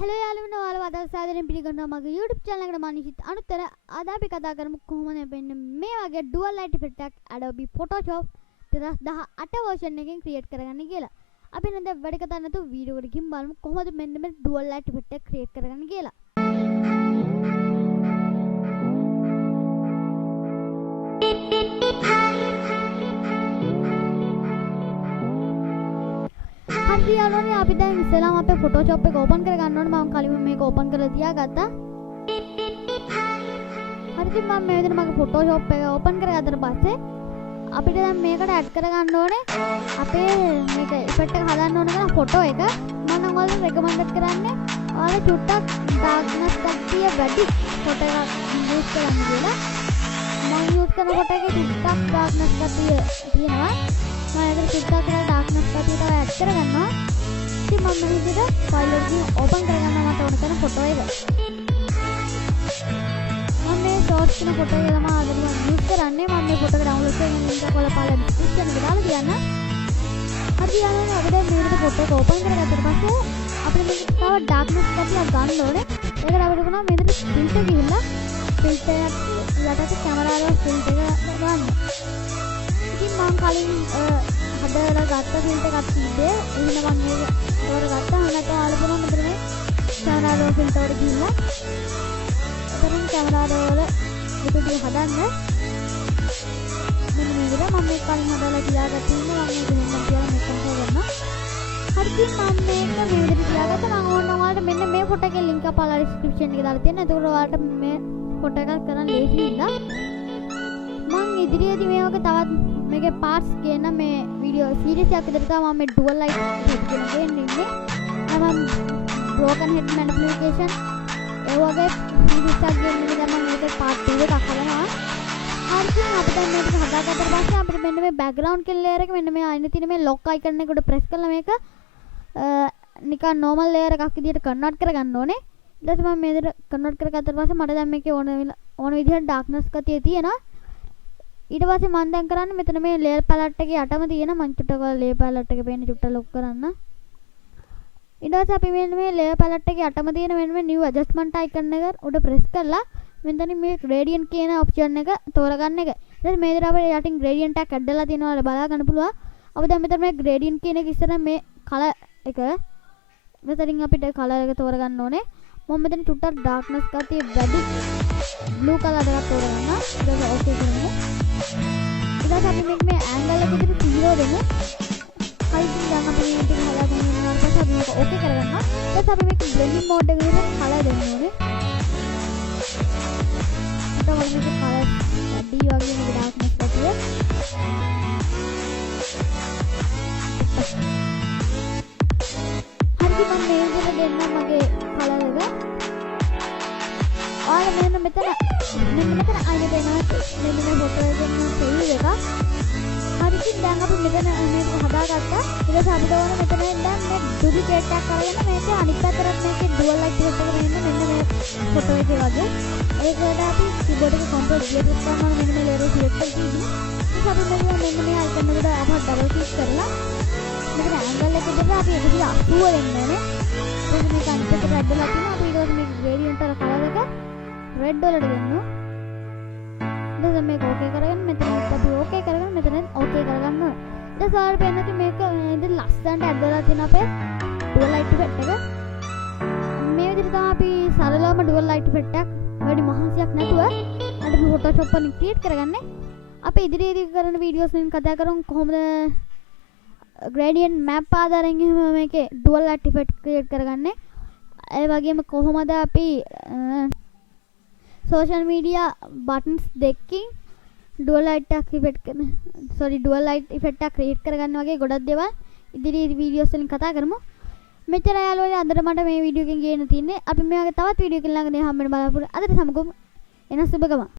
Hello යාළුවනේ ඔයාලව අද සාදරයෙන් පිළිගන්නවා මගේ YouTube channel එකට මම නිශිත් අනුතර අද අපි කතා කරමු කොහොමද මේ වගේ dual light effect එකක් Adobe Photoshop 2018 version එකෙන් create කරගන්නේ කියලා. අපි නේද වැඩ කතා නැතුව වීඩියෝ එකට ගිහින් බලමු කොහොමද මෙන්න මේ dual light effect එක create කරගන්නේ කියලා. හරි යාළුවනේ අපි දැන් ඉස්සෙල්ලාම අපේ Photoshop එක open කරගන්න ඕනේ. මම කලින්ම මේක open කරලා තියාගත්තා. හරි ඉතින් මම මේ විදිහට මගේ Photoshop එක open කරගත්තට පස්සේ අපිට දැන් මේකට add කරගන්න ඕනේ අපේ මේක effect එක හදන්න ඕනේ කරන photo එක. මම නම් ඔයාලට recommend කරන්නේ ඔයාලා චුට්ටක් darkness කට්ටිය වැඩි photo එකක් use කරන්න කියලා. මම use කරන photo එකේ චුට්ටක් darkness කට්ටිය තියෙනවා. මම ඒකට චුට්ටක් කරලා darkness කට්ටියට add කරගන්නවා. ඉතින් මම මේ විදිහට file එක open කරගන්නවා මට ඕන කරන photo එක. මම මේ source කරන photo එක තමයි අද මම use කරන්නේ. මම මේ photo එක download කරගෙන link එක වල පාලා description එකේ දාලා තියන්න. හරි යාළුවනේ අපි දැන් මේ විදිහට photo එක open කරගත්තට පස්සේ අපිට මේක තව darkness කට්ටියක් ගන්න ඕනේ. ඒකට අපිට කරනවා මේ විදිහට filter ගිහිල්ලා filter එක යටට camera වල filter එක ගන්න. ඉතින් මම කලින් හදලා ගත්ත filter එකක් තිබ්බේ. එහෙනම් මම මේක තෝරගත්තා. නැත්නම් ආලපුරම මෙතන මේ camera වල filter වල ගිහිල්ලා එතනින් camera වල විදිහට හදන්න. මෙන්න මේ විදිහට මම මේක කලින් හදලා තියාගත්තා ඉන්නේ. මම මේක මෙන්න තියලා මේක කරනවා. හරි ඉතින් මම මේක මේ විදිහට තියාගත්තා. මම ඕන ඔයාලට මෙන්න මේ photo එකේ link එක පාලා description එකේ දාලා තියෙනවා. එතකොට ඔයාලට මේ photo එකක් කරන්න ලේසි වෙනවා. මම ඉදිරියේදී මේ වගේ තවත් මේකේ parts කියන මේ වීඩියෝ සීරීස් එකක් විතර තමයි මම මේ dual light effect කියන ගේන්නේ ඉන්නේ. මම broken head manipulation ඒ වගේ සීරීස් එකක් ගේන්නේ දැන් මම මේකේ part 2 එකක් හදනවා. හරි අපිට දැන් මේක හදාගත්තට පස්සේ අපිට මෙන්න මේ background කියන layer එක මෙන්න මේ අයිනේ තියෙන මේ lock icon එක උඩ press කරලා මේක නිකන් normal layer එකක් විදිහට convert කරගන්න ඕනේ. ඊට පස්සේ මම මේ විදිහට convert කරගත්තට පස්සේ මට දැන් මේකේ ඕන විදිහට darkness ගතිය තියෙනවා. ඊට පස්සේ මම දැන් කරන්නේ මෙතන මේ layer palette එකේ යටම තියෙන මම චුට්ටක් layer palette එක පේන්න චුට්ටක් ලොක් කරන්න. ඊට පස්සේ අපි මේ layer palette එකේ යටම තියෙන මෙන්න මේ new adjustment icon එක උඩ press කරලා මෙතනින් මේ gradient කියන option එක තෝරගන්න එක. ඊට පස්සේ මේ විදිහට අපිට යටින් gradient එකක් add වෙලා තියෙනවා ඔයාලා බලා ගන්න පුළුවන්. අපි දැන් මෙතන මේ gradient කියන එක ඉස්සර මේ color එක මෙතනින් අපිට color එක තෝරගන්න ඕනේ. මම මෙතන චුට්ටක් darkness ගතිය වැඩි blue color එකක් තෝරගන්නවා. ඊට පස්සේ okay කරනවා. ඊට අපි මේ angle එක විදිහට 0 දෙමු. හයිටින් දැන් අපි මේක ටික හදාගෙන ඉන්නවා. ඊට පස්සේ අපි මේක okay කරගන්නවා. ඊට පස්සේ අපි මේක blending mode එක විදිහට color දෙන්න ඕනේ. ඊට පස්සේ මේක color D වගේ මේක darkness ගතිය. හරි මම මේ විදිහට දෙන්න මගේ color එක. ඔයාලා මෙන්න මෙතන අයිනේ දෙනවා. මෙන්න මේ photo එකෙන් save එක. හරි ඉතින් දැන් අපි මෙතන මේක හදාගත්තා. ඊට පස්සේ අපිට ඕන මෙතන දැන් මේ duplicate එකක් අරගෙන මේක අනිත් පැත්තට මේකේ dual light effect එක මෙන්න මේ photo එකේ වගේ. ඒකට අපි keyboard එකේ control D press කරනවා මෙන්න මේ layer එක select කරගන්න. ඊට අපි මෙන්න මේ icon එකට අපහත් double click කරලා මෙතන angle එක දෙන්න අපි 180 වෙන්න ඕනේ. ඊට මේක අනිත් පැත්තට add වෙලා තියෙනවා. අපි ඊට පස්සේ මේක gradient වල color එක red වලට දෙන්න. දැන් මේක okay කරගෙන මෙතන අපි okay කරගෙන මෙතන okay කරගන්න ඕනේ. ඊට පස්සේ ආයෙත් වෙනදී මේක ඉතින් ලස්සනට ඇඩ් වෙලා තියෙන අපේ dual light effect එක. මේ විදිහට තමයි අපි සරලවම dual light effect එකක් වැඩි මහන්සියක් නැතුව අද මේ Photoshop එකෙන් create කරගන්නේ. අපි ඉදිරියේදී කරන වීඩියෝස් වලින් කතා කරමු කොහොමද gradient map ආධාරයෙන් මේකේ dual light effect create කරගන්නේ. ඒ වගේම කොහොමද අපි social media buttons දෙකකින් dual light effect එක create කරගන්න වගේ ගොඩක් දේවල් ඉදිරි වීඩියෝස් වලින් කතා කරමු. මෙච්චර යාළුවෝ අදට මට මේ වීඩියෝ එකෙන් ගේන්න තියෙන්නේ. අපි මේ වගේ තවත් වීඩියෝ එකකින් ළඟදී හම්බ වෙන බලාපොරොත්තු. අදට සමගම එන සුබ ගමන්.